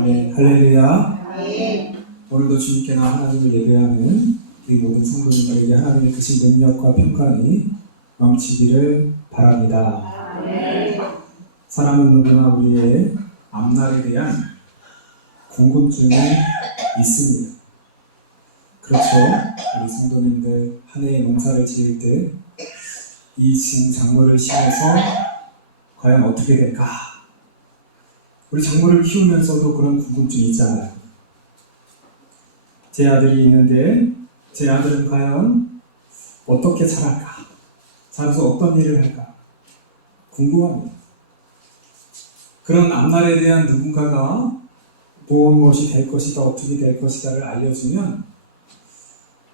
아멘. 할렐루야. 오늘도 주님께 나 하나님을 예배하는 우리 모든 성도님들에게 하나님의 크신 능력과 평강이 넘치기를 바랍니다. 사람은 누구나 우리의 앞날에 대한 궁금증이 있습니다. 그렇죠. 우리 성도님들 한 해의 농사를 지을 때 이 지금 작물을 심어서 과연 어떻게 될까? 우리 작물을 키우면서도 그런 궁금증이 있잖아요. 제 아들이 있는데 제 아들은 과연 어떻게 자랄까? 자라서 어떤 일을 할까? 궁금합니다. 그런 앞날에 대한 누군가가 무엇 무엇이 될 것이다, 어떻게 될 것이다를 알려주면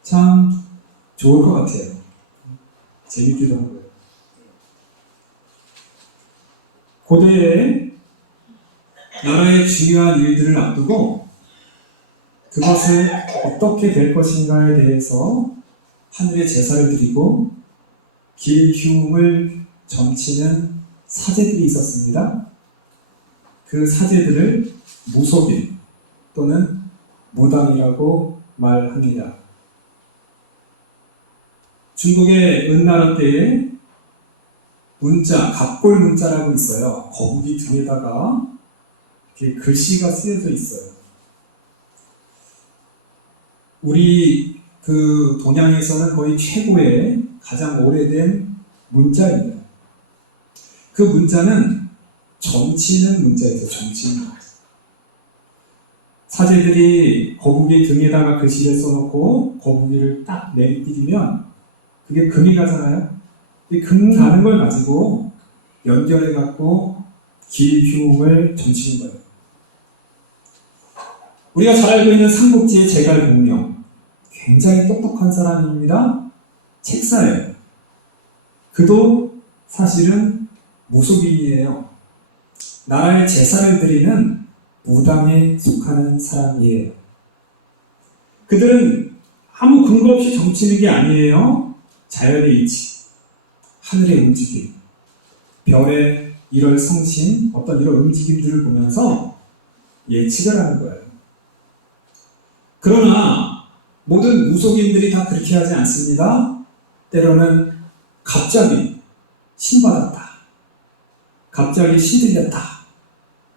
참 좋을 것 같아요. 재밌기도 하고요. 고대에 나라의 중요한 일들을 앞두고 그것을 어떻게 될 것인가에 대해서 하늘의 제사를 드리고 길흉을 점치는 사제들이 있었습니다. 그 사제들을 무속인 또는 무당이라고 말합니다. 중국의 은나라 때에 문자, 갑골 문자라고 있어요. 거북이 등에다가 글씨가 쓰여져 있어요. 우리 그 동양에서는 거의 최고의 가장 오래된 문자입니다. 그 문자는 점치는 문자예요. 점치는. 사제들이 거북이 등에다가 글씨를 써놓고 거북이를 딱 내리뛰면 그게 금이 가잖아요. 이금 가는 걸 가지고 연결해 갖고 길흉을 점치는 거예요. 우리가 잘 알고 있는 삼국지의 제갈 공명 굉장히 똑똑한 사람입니다. 책사예요. 그도 사실은 무속인이에요. 나라의 제사를 드리는 무당에 속하는 사람이에요. 그들은 아무 근거 없이 점치는 게 아니에요. 자연의 이치, 하늘의 움직임, 별의 이럴 성신, 어떤 이런 움직임들을 보면서 예측을 하는 거예요. 그러나 모든 무속인들이 다 그렇게 하지 않습니다. 때로는 갑자기 신받았다. 갑자기 신들렸다.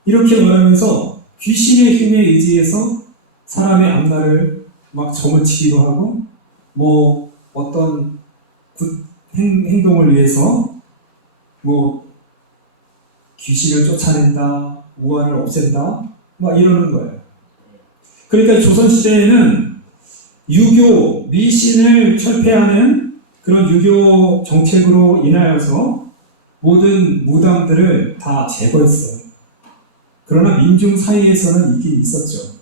이렇게 말하면서 귀신의 힘에 의지해서 사람의 앞날을 막 점을 치기도 하고 뭐 어떤 굿 행, 행동을 위해서 뭐 귀신을 쫓아낸다, 우환을 없앤다, 막 이러는 거예요. 그러니까 조선시대에는 유교, 미신을 철폐하는 그런 유교 정책으로 인하여서 모든 무당들을 다 제거했어요. 그러나 민중 사이에서는 있긴 있었죠.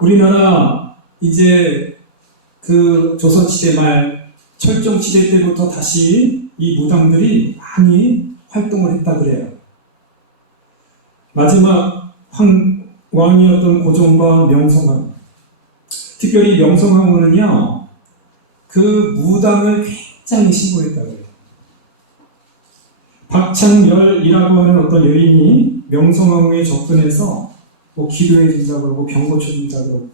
우리나라 이제 그 조선시대 말 철종시대 때부터 다시 이 무당들이 많이 활동을 했다 그래요. 마지막 황, 왕이었던 고종과 명성황 특별히 명성황후는요 그 무당을 굉장히 신고했다 그래요. 박창열이라고 하는 어떤 여인이 명성황후에 접근해서 뭐 기도해 준다 그러고 병 고쳐 준다 그러고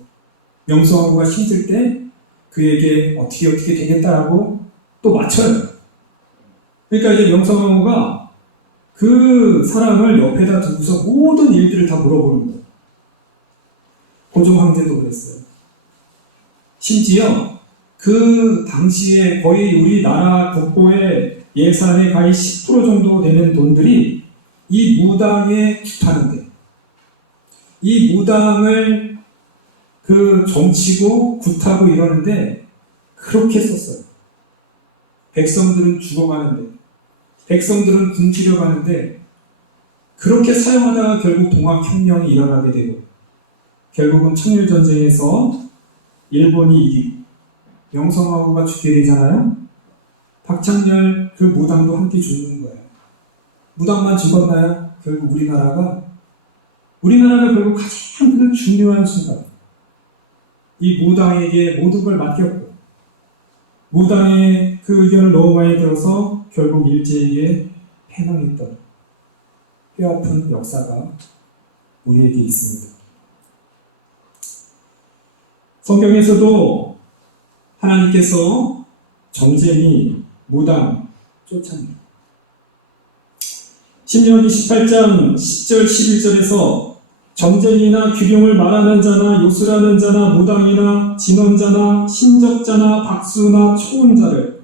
명성황후가 힘들 때 그에게 어떻게 어떻게 되겠다라고 또 맞춰요. 그러니까 이제 명성황후가 그 사람을 옆에다 두고서 모든 일들을 다 물어보는 거예요. 고종 황제도 그랬어요. 심지어 그 당시에 거의 우리나라 국고의 예산의 거의 10% 정도 되는 돈들이 이 무당에 깃하는데 이 무당을 그 점치고 굿하고 이러는데 그렇게 썼어요. 백성들은 죽어가는데 백성들은 굶주려 가는데 그렇게 사용하다가 결국 동학혁명이 일어나게 되고 결국은 청일전쟁에서 일본이 이기고 명성황후가 죽게 되잖아요. 박창렬 그 무당도 함께 죽는 거예요. 무당만 죽었나요? 결국 우리나라가 우리나라가 결국 가장 그 중요한 순간 이 무당에게 모든 걸 맡겼고 무당의 그 의견을 너무 많이 들어서 결국 일제에게 패망했던 뼈아픈 역사가 우리에게 있습니다. 성경에서도 하나님께서 점쟁이, 무당 쫓아냅니다. 신명기 18장 10절 11절에서 점쟁이나 규령을 말하는 자나 요술하는 자나 무당이나 진원자나 신적자나 박수나 초혼자를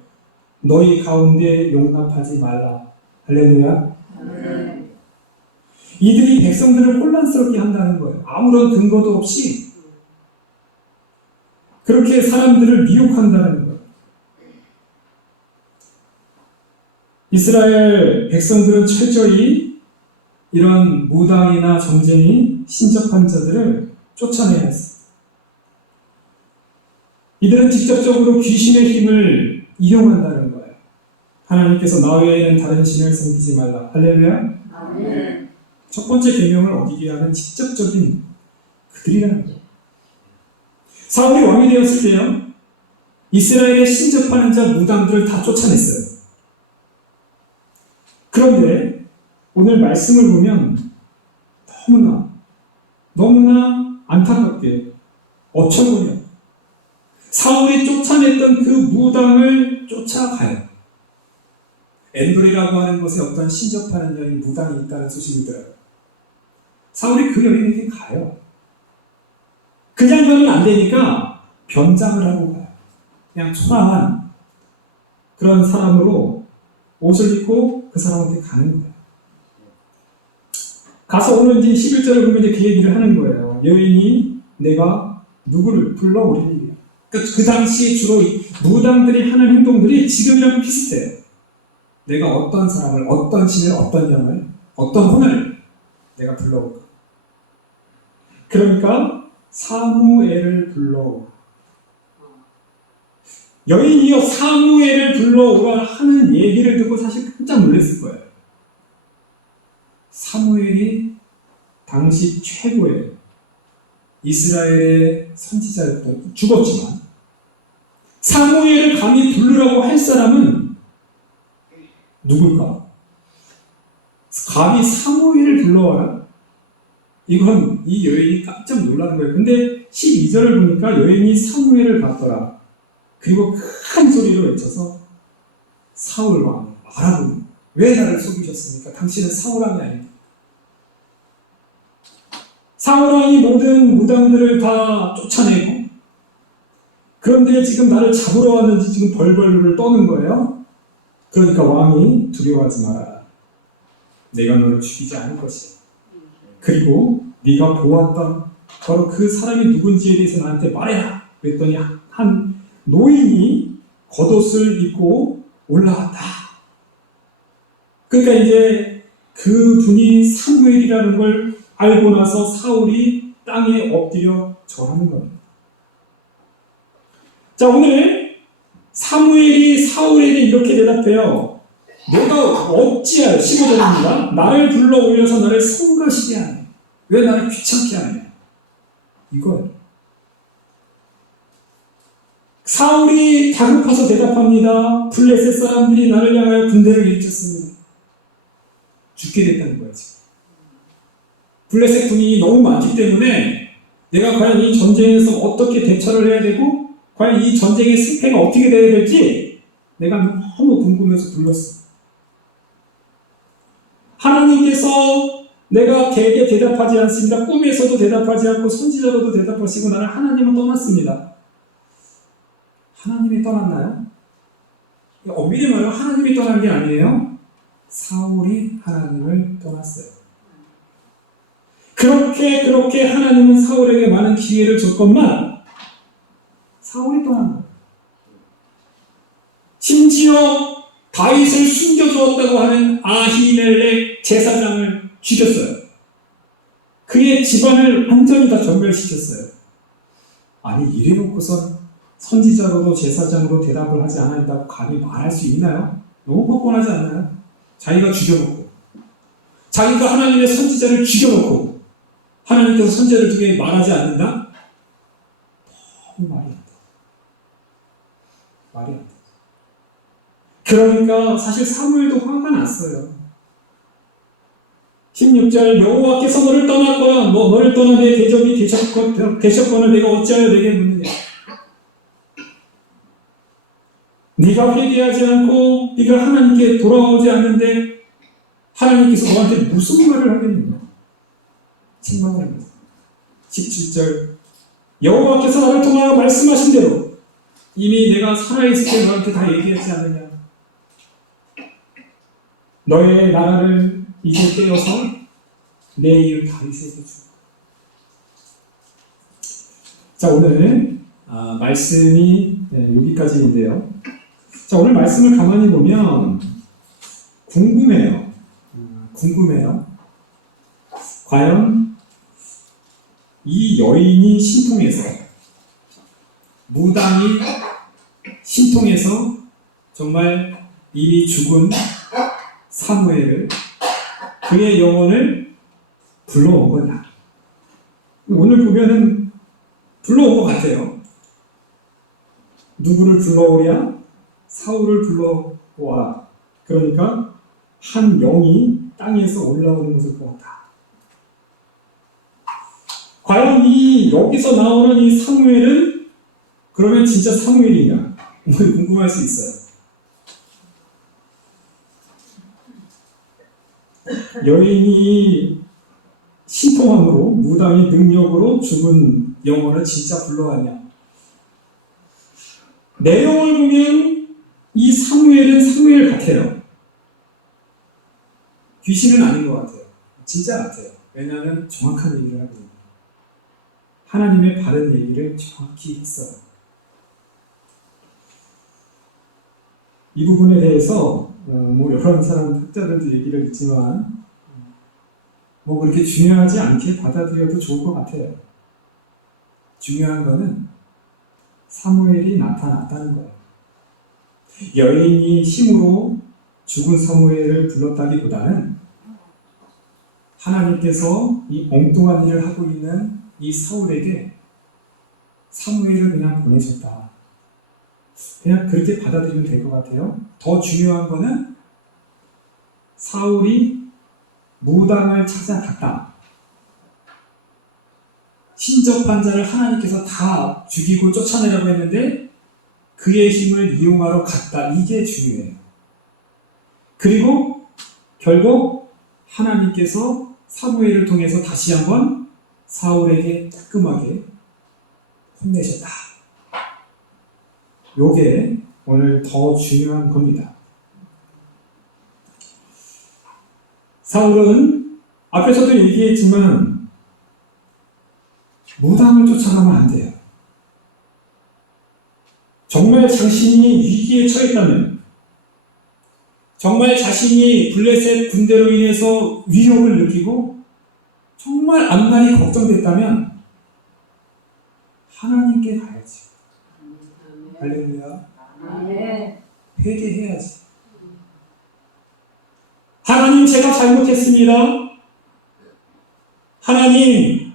너희 가운데 용납하지 말라. 할렐루야. 이들이 백성들을 혼란스럽게 한다는 거예요. 아무런 근거도 없이 그렇게 사람들을 미혹한다는 거예요. 이스라엘 백성들은 철저히 이런 무당이나 점쟁이, 신적한 자들을 쫓아내야 했어요. 이들은 직접적으로 귀신의 힘을 이용한다는 거예요. 하나님께서 나 외에는 다른 신을 섬기지 말라. 할렐루야. 첫 번째 계명을 어기게 하는 직접적인 그들이라는 거예요. 사울이 왕이 되었을 때요. 이스라엘에 신접하는 자 무당들을 다 쫓아냈어요. 그런데 오늘 말씀을 보면 너무나 너무나 안타깝게 어처구니없 사울이 쫓아냈던 그 무당을 쫓아가요. 엔돌이라고 하는 곳에 어떤 신접하는 여인 무당이 있다는 소식이 들어요. 사울이 그 여인에게 가요. 그냥 가면 안 되니까 변장을 하고 가요. 그냥 초라한 그런 사람으로 옷을 입고 그 사람한테 가는 거예요. 가서 오는 이제 11절을 보면 이제 그 얘기를 하는 거예요. 여인이 내가 누구를 불러오리니. 그, 그 당시 주로 이 무당들이 하는 행동들이 지금이랑 비슷해요. 내가 어떤 사람을, 어떤 신을, 어떤 영을, 어떤 혼을 내가 불러올까. 그러니까 사무엘을 불러오라. 여인이여 사무엘을 불러오라 하는 얘기를 듣고 사실 깜짝 놀랐을 거예요. 사무엘이 당시 최고의 이스라엘의 선지자였던 죽었지만 사무엘을 감히 부르라고 할 사람은 누굴까? 감히 사무엘을 불러와라? 이건 이 여인이 깜짝 놀라는 거예요. 근데 12절을 보니까 여인이 사무엘을 봤더라. 그리고 큰 소리로 외쳐서 사울 왕 말하고 왜 나를 속이셨습니까? 당신은 사울 왕이 아닙니다. 사울 왕이 모든 무당들을 다 쫓아내고 그런데 지금 나를 잡으러 왔는지 지금 벌벌을 떠는 거예요. 그러니까 왕이 두려워하지 마라. 내가 너를 죽이지 않을 것이야. 그리고 네가 보았던 바로 그 사람이 누군지에 대해서 나한테 말해라. 그랬더니 한 노인이 겉옷을 입고 올라왔다. 그러니까 이제 그 분이 사무엘이라는 걸 알고 나서 사울이 땅에 엎드려 절하는 겁니다. 자, 오늘 사무엘이 사울에게 이렇게 대답해요. 내가 어찌하여 15절입니다. 나를 불러 올려서 나를 성가시게 하냐? 왜 나를 귀찮게 하냐? 이거예요. 사울이 다급해서 대답합니다. 블레셋 사람들이 나를 향하여 군대를 일으켰습니다. 죽게 됐다는 거야, 지금. 블레셋 군인이 너무 많기 때문에 내가 과연 이 전쟁에서 어떻게 대처를 해야 되고, 과연 이 전쟁의 승패가 어떻게 돼야 될지 내가 너무 궁금해서 불렀어. 하나님께서 내가 개에게 대답하지 않습니다. 꿈에서도 대답하지 않고 선지자로도 대답하시고 나는 하나님은 떠났습니다. 하나님이 떠났나요? 엄밀히 말하면 하나님이 떠난 게 아니에요. 사울이 하나님을 떠났어요. 그렇게 그렇게 하나님은 사울에게 많은 기회를 줬건만 사울이 떠난 거예요. 심지어 다윗을 숨겨주었다고 하는 아히멜렉 제사장을 죽였어요. 그의 집안을 완전히 다 전멸시켰어요. 아니 이래놓고선 선지자로도 제사장으로 대답을 하지 않았다고 감히 말할 수 있나요? 너무 뻔뻔하지 않나요? 자기가 죽여놓고 자기가 하나님의 선지자를 죽여놓고 하나님께서 선지자를 중에 말하지 않는다? 너무 말이 안 돼. 말이 안 돼. 그러니까 사실 사무엘도 화가 났어요. 16절 여호와께서 너를 떠났거나 너, 너를 떠나 내 대적이 되셨거, 되셨거늘 내가 어찌하여 내게 묻느냐? 네가 회개하지 않고 네가 하나님께 돌아오지 않는데 하나님께서 너한테 무슨 말을 하겠느냐? 책망을 합니다 17절 여호와께서 나를 통하여 말씀하신 대로 이미 내가 살아있을 때 너한테 다 얘기하지 않느냐 너의 나라를 이제 떼어서 내 이웃 다윗에게 주. 자 오늘 아, 말씀이 네, 여기까지인데요. 자 오늘 말씀을 가만히 보면 궁금해요. 음, 궁금해요. 과연 이 여인이 신통해서 무당이 신통해서 정말 이미 죽은 사무엘을 그의 영혼을 불러온 거냐. 오늘 보면은 불러온 것 같아요. 누구를 불러오랴? 사울을 불러오라. 그러니까 한 영이 땅에서 올라오는 것을 보았다. 과연 이 여기서 나오는 이 사무엘은 그러면 진짜 사무엘이냐? 뭐 궁금할 수 있어요. 여인이 신통함으로 무당의 능력으로 죽은 영혼을 진짜 불러왔냐? 내용을 보면 이 사무엘은 사무엘 같아요. 귀신은 아닌 것 같아요. 진짜 같아요. 왜냐하면 정확한 얘기를 하고 있는 하나님의 바른 얘기를 정확히 했어요. 이 부분에 대해서 어, 뭐 여러 사람 학자들도 얘기를 했지만 뭐 그렇게 중요하지 않게 받아들여도 좋을 것 같아요. 중요한 거는 사무엘이 나타났다는 거예요. 여인이 힘으로 죽은 사무엘을 불렀다기보다는 하나님께서 이 엉뚱한 일을 하고 있는 이 사울에게 사무엘을 그냥 보내셨다. 그냥 그렇게 받아들이면 될 것 같아요. 더 중요한 거는 사울이 무당을 찾아 갔다. 신접한 자를 하나님께서 다 죽이고 쫓아내라고 했는데 그의 힘을 이용하러 갔다. 이게 중요해요. 그리고 결국 하나님께서 사무엘을 통해서 다시 한번 사울에게 따끔하게 혼내셨다. 요게 오늘 더 중요한 겁니다. 사울은 앞에서도 얘기했지만 무당을 쫓아가면 안 돼요. 정말 자신이 위기에 처했다면, 정말 자신이 블레셋 군대로 인해서 위협을 느끼고, 정말 앞날이 걱정됐다면, 하나님께 가야지. 할렐루야. 회개해야지. 하나님, 제가 잘못했습니다. 하나님,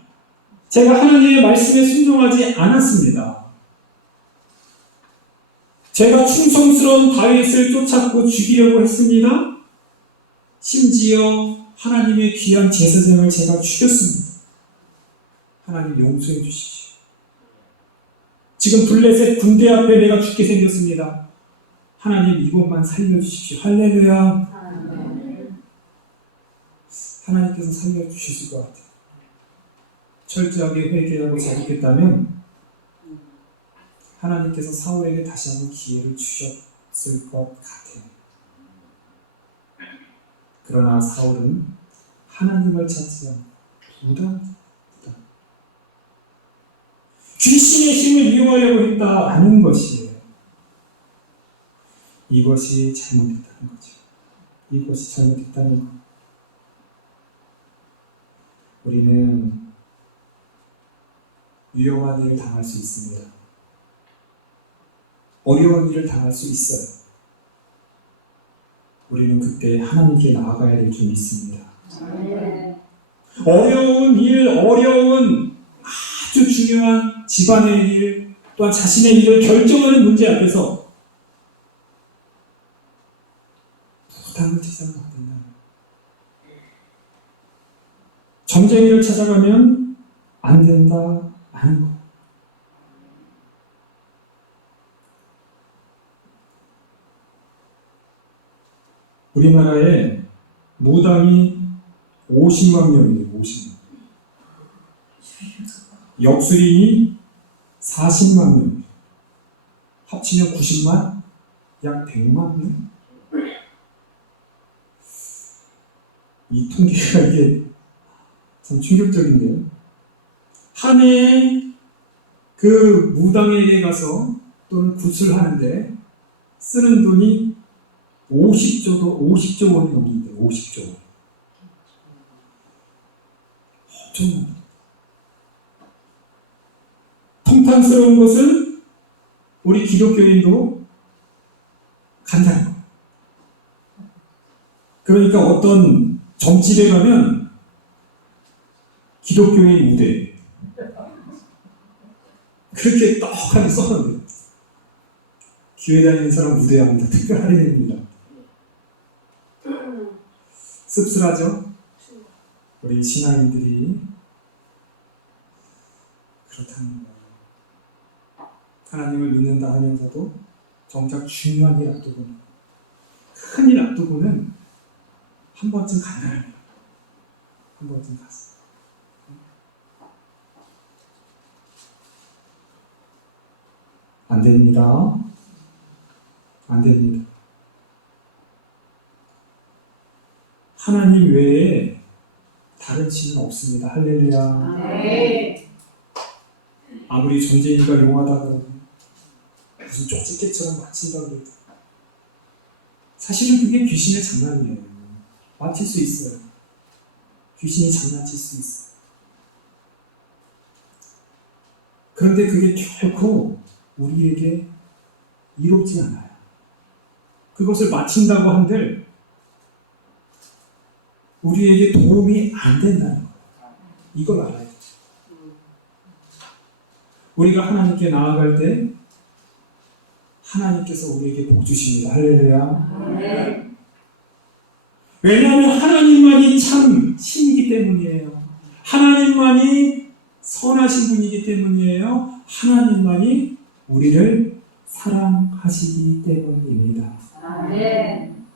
제가 하나님의 말씀에 순종하지 않았습니다. 제가 충성스러운 다윗을 쫓았고 죽이려고 했습니다. 심지어 하나님의 귀한 제사장을 제가 죽였습니다. 하나님 용서해 주십시오. 지금 블레셋 군대 앞에 내가 죽게 생겼습니다. 하나님 이곳만 살려주십시오. 할렐루야. 하나님께서 살려주실 것 같아요. 철저하게 회개하고 자복했다면 하나님께서 사울에게 다시 한번 기회를 주셨을 것 같아요. 그러나 사울은 하나님을 찾지 않고 부담, 부담. 귀신의 힘을 이용하려고 했다는 것이에요. 이것이 잘못됐다는 거죠. 이것이 잘못됐다는 것. 우리는 위험한 일을 당할 수 있습니다. 어려운 일을 당할 수 있어요. 우리는 그때 하나님께 나아가야 될 줄 믿습니다. 어려운 일, 어려운 아주 중요한 집안의 일, 또한 자신의 일을 결정하는 문제 앞에서 부담을 찾아는 안 된다. 점쟁이를 찾아가면 안 된다 하는 거. 우리나라에 무당이 50만 명이에요, 50만. 역술인이 40만 명. 합치면 90만? 약 100만 명? 이 통계가 이게 참 충격적인데요. 한 해에 그 무당에게 가서 또는 굿을 하는데 쓰는 돈이 50조도 50조 원이 넘는데 50조 원. 엄청납니다. 통탄스러운 것은 우리 기독교인도 간다는 거. 그러니까 어떤 점집에 가면 기독교인 무대 그렇게 떡하게 써놓는데 교회 다니는 사람 무대합니다. 특별 할인입니다. 씁쓸하죠? 우리 신앙인들이 그렇다는 거예요. 하나님을 믿는다 하면서도 정작 중요한 일 앞두고는 큰일 앞두고는 한 번쯤 거예요. 한 번쯤 갔어. 안 됩니다. 안 됩니다. 하나님 외에 다른 신은 없습니다. 할렐루야. 네. 아무리 존재이가 용하다 그러고 무슨 쪽집게처럼 맞힌다 그래도 사실은 그게 귀신의 장난이에요. 맞힐 수 있어요. 귀신이 장난칠 수 있어요. 그런데 그게 결코 우리에게 이롭지 않아요. 그것을 맞힌다고 한들 우리에게 도움이 안 된다는 거예요. 이걸 알아야 돼요. 우리가 하나님께 나아갈 때 하나님께서 우리에게 복 주십니다. 할렐루야. 네. 왜냐하면 하나님만이 참 신이기 때문이에요. 하나님만이 선하신 분이기 때문이에요. 하나님만이 우리를 사랑하시기 때문입니다. 아멘.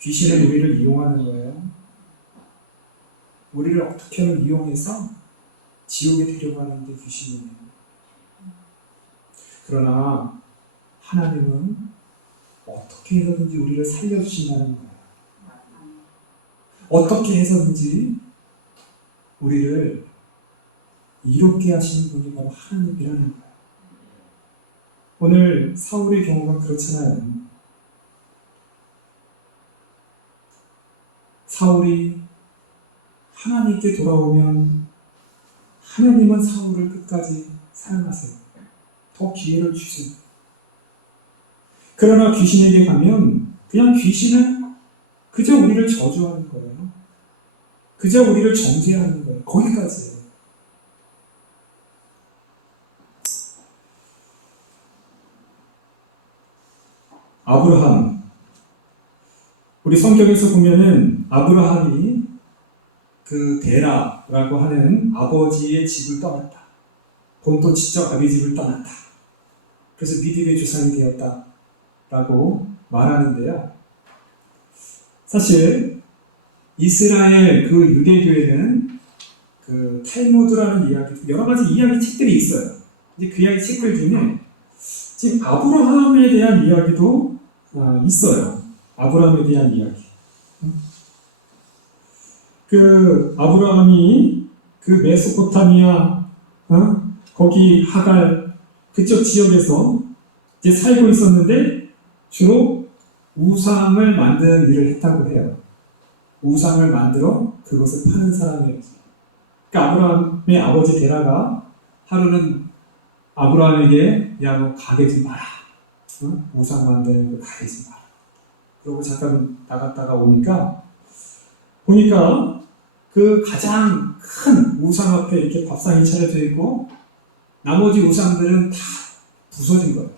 귀신은 우리를 이용하는 거예요. 우리를 어떻게든 이용해서 지옥에 데려가는데 귀신이에요. 그러나 하나님은 어떻게 해서든지 우리를 살려주신다는 거예요. 어떻게 해서든지 우리를 이롭게 하시는 분이 바로 하나님이라는 거예요. 오늘 사울의 경우가 그렇잖아요. 사울이 하나님께 돌아오면 하나님은 사울을 끝까지 사랑하세요. 더 기회를 주세요. 그러나 귀신에게 가면 그냥 귀신은 그저 우리를 저주하는 거예요. 그저 우리를 정죄하는 거예요. 거기까지예요. 아브라함. 우리 성경에서 보면은 아브라함이 그 데라라고 하는 아버지의 집을 떠났다. 본토 직접 아비 집을 떠났다. 그래서 믿음의 조상이 되었다 라고 말하는데요. 사실 이스라엘 그 유대교에는 그 탈무드라는 이야기, 여러 가지 이야기 책들이 있어요. 이제 그 이야기 책들 중에 지금 아브라함에 대한 이야기도 아, 있어요. 아브라함에 대한 이야기. 그 아브라함이 그 메소포타미아 어? 거기 하갈 그쪽 지역에서 이제 살고 있었는데 주로 우상을 만드는 일을 했다고 해요. 우상을 만들어 그것을 파는 사람이에요. 그러니까 아브라함의 아버지 데라가 하루는 아브라함에게 야 너 가게 좀 마라. 어? 우상 만드는 거좀 마라. 그러고 잠깐 나갔다가 오니까 보니까 그 가장 큰 우상 앞에 이렇게 밥상이 차려져 있고 나머지 우상들은 다 부서진 거예요.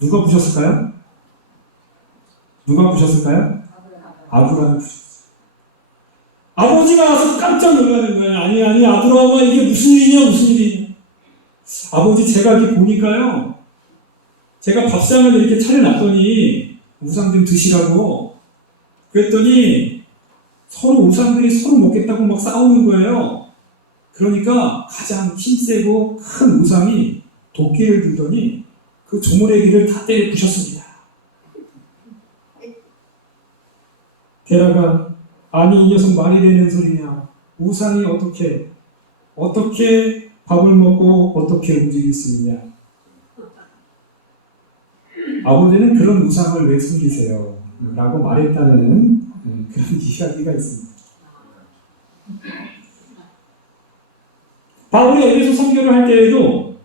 누가 부셨을까요? 누가 부셨을까요? 아브라함이 부셨어요. 아버지가 와서 깜짝 놀라는 거예요. 아니, 아니, 아브라함아, 이게 무슨 일이냐, 무슨 일이냐. 아버지, 제가 이렇게 보니까요. 제가 밥상을 이렇게 차려놨더니, 우상 좀 드시라고. 그랬더니, 서로 우상들이 서로 먹겠다고 막 싸우는 거예요. 그러니까 가장 힘세고 큰 우상이 도끼를 들더니 그 조물애기를 다 때려 부셨습니다. 게다가 아니 이 녀석 말이 되는 소리냐 우상이 어떻게 어떻게 밥을 먹고 어떻게 움직일 수 있냐 아버지는 그런 우상을 왜 숨기세요? 라고 말했다는 음, 그런 이야기가 있습니다. 바울이 에베소 선교를 할 때에도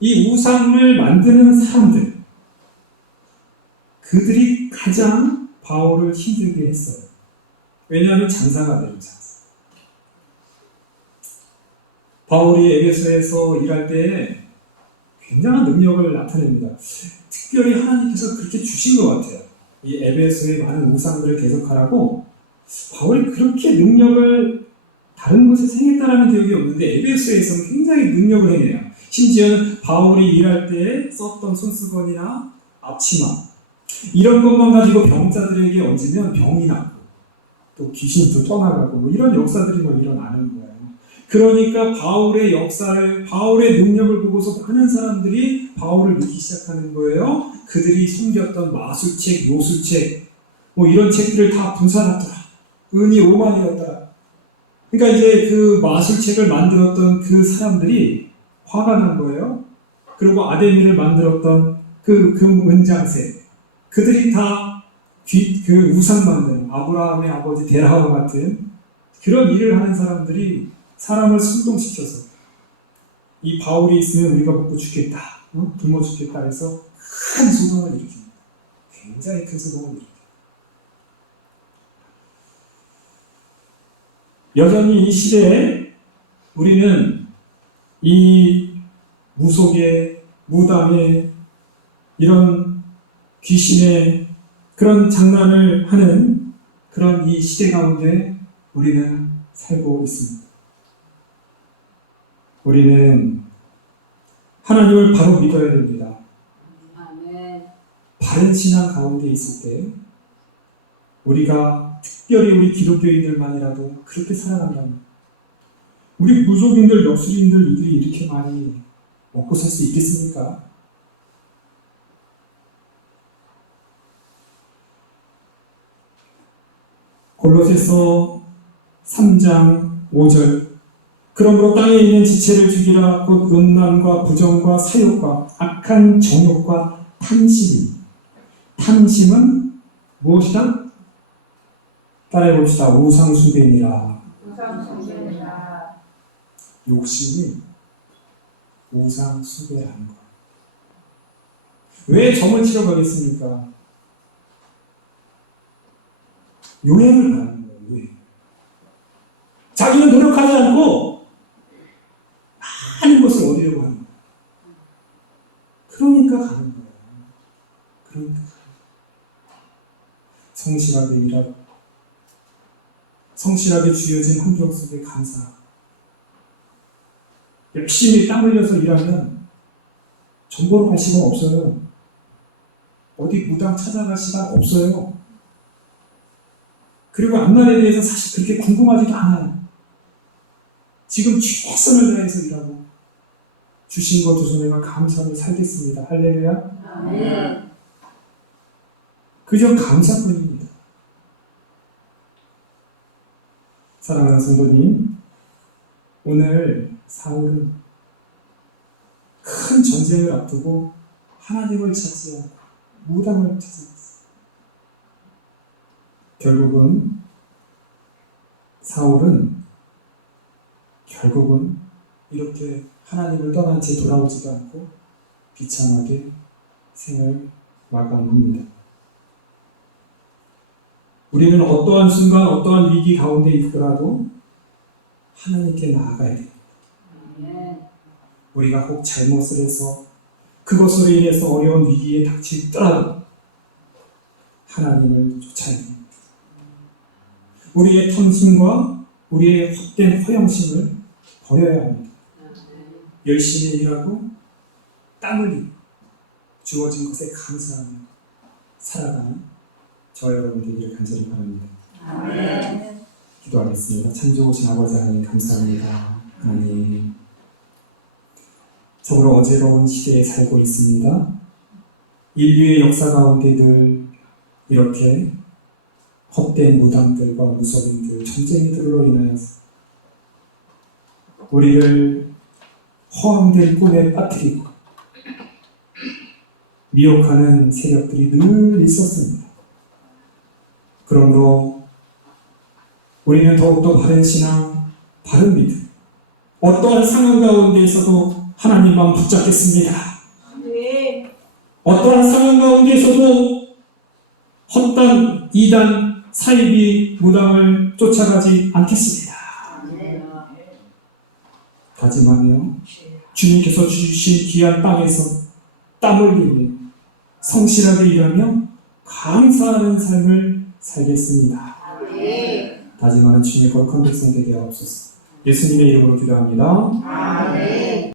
이 우상을 만드는 사람들 그들이 가장 바울을 힘들게 했어요. 왜냐하면 장사가 되는 장사. 바울이 에베소에서 일할 때 굉장한 능력을 나타냅니다. 특별히 하나님께서 그렇게 주신 것 같아요. 이 에베소의 많은 우상들을 개혁하라고 바울이 그렇게 능력을 다른 곳에 생겼다라는 기억이 없는데 에베소에서는 굉장히 능력을 행해요. 심지어는 바울이 일할 때 썼던 손수건이나 앞치마 이런 것만 가지고 병자들에게 얹으면 병이 나고 또 귀신도 떠나가고 뭐 이런 역사들이 뭐 일어나는. 그러니까 바울의 역사를 바울의 능력을 보고서 많은 사람들이 바울을 믿기 시작하는 거예요. 그들이 숨겼던 마술책, 요술책 뭐 이런 책들을 다 분산했더라. 은이 5만이었더라. 그러니까 이제 그 마술책을 만들었던 그 사람들이 화가 난 거예요. 그리고 아데미를 만들었던 그 금은장색 그들이 다그 우상 만드는 아브라함의 아버지 데라와 같은 그런 일을 하는 사람들이 사람을 선동시켜서 이 바울이 있으면 우리가 먹고 죽겠다, 어? 굶어 죽겠다 해서 큰 소동을 일으킵니다. 굉장히 큰 소동을 일으킵니다. 여전히 이 시대에 우리는 이 무속의 무당의 이런 귀신의 그런 장난을 하는 그런 이 시대 가운데 우리는 살고 있습니다. 우리는 하나님을 바로 믿어야 됩니다. 바른 신앙 가운데 있을 때 우리가 특별히 우리 기독교인들만이라도 그렇게 살아간다면 우리 무속인들, 역술인들 이들이 이렇게 많이 먹고 살 수 있겠습니까? 골로새서 3장 5절 그러므로 땅에 있는 지체를 죽이라 곧 음란과 부정과 사욕과 악한 정욕과 탐심이 탐심은 무엇이다? 따라해 봅시다. 우상숭배니라. 우상숭배라. 욕심이 우상숭배라는 거예요. 왜 점을 치러 가겠습니까? 요행을 가는 거예요. 요행. 자기는 노력하지 않고 많은 것을 얻으려고 하는 거예요. 그러니까 가는 거예요. 그러니까 가는 거예요. 성실하게 일하고 성실하게 주어진 환경 속에 감사하고 열심히 땀 흘려서 일하면 전 보러 갈 시간 없어요. 어디 무당 찾아갈 시간 없어요. 그리고 앞날에 대해서 사실 그렇게 궁금하지도 않아요. 지금 최선을 다해서 일하고 주신 것두 손에만 감사하며 살겠습니다. 할렐루야. 아멘. 그저 감사뿐입니다. 사랑하는 성도님, 오늘 사울은 큰 전쟁을 앞두고 하나님을 찾지 않고 무당을 찾아갔어요. 결국은 사울은 결국은 이렇게 하나님을 떠난 채 돌아오지도 않고 비참하게 생을 마감합니다. 우리는 어떠한 순간, 어떠한 위기 가운데 있더라도 하나님께 나아가야 됩니다. 우리가 혹 잘못을 해서 그것으로 인해서 어려운 위기에 닥치더라도 하나님을 쫓아야 됩니다. 우리의 탐심과 우리의 헛된 허영심을 버려야 합니다. 열심히 일하고 땀 흘리고 주어진 것에 감사하며 살아가는 저 여러분 되기를 간절히 바랍니다. 아멘. 기도하겠습니다. 참 좋으신 아버지 하나님 감사합니다. 아멘. 저로 어지러운 시대에 살고 있습니다. 인류의 역사 가운데 늘 이렇게 헛된 무당들과 무속인들, 전쟁이들로 인하여서 우리를 허황된 꿈에 빠뜨리고 미혹하는 세력들이 늘 있었습니다. 그러므로 우리는 더욱더 바른 신앙, 바른 믿음, 어떠한 상황 가운데에서도 하나님만 붙잡겠습니다. 어떠한 상황 가운데에서도 헛단, 이단, 사이비, 무당을 쫓아가지 않겠습니다. 다짐하며 주님께서 주신 귀한 땅에서 땀 흘리며 성실하게 일하며 감사하는 삶을 살겠습니다. 다짐하는 주님의 거룩한 백성 되게 하옵소서. 예수님의 이름으로 기도합니다. 아멘.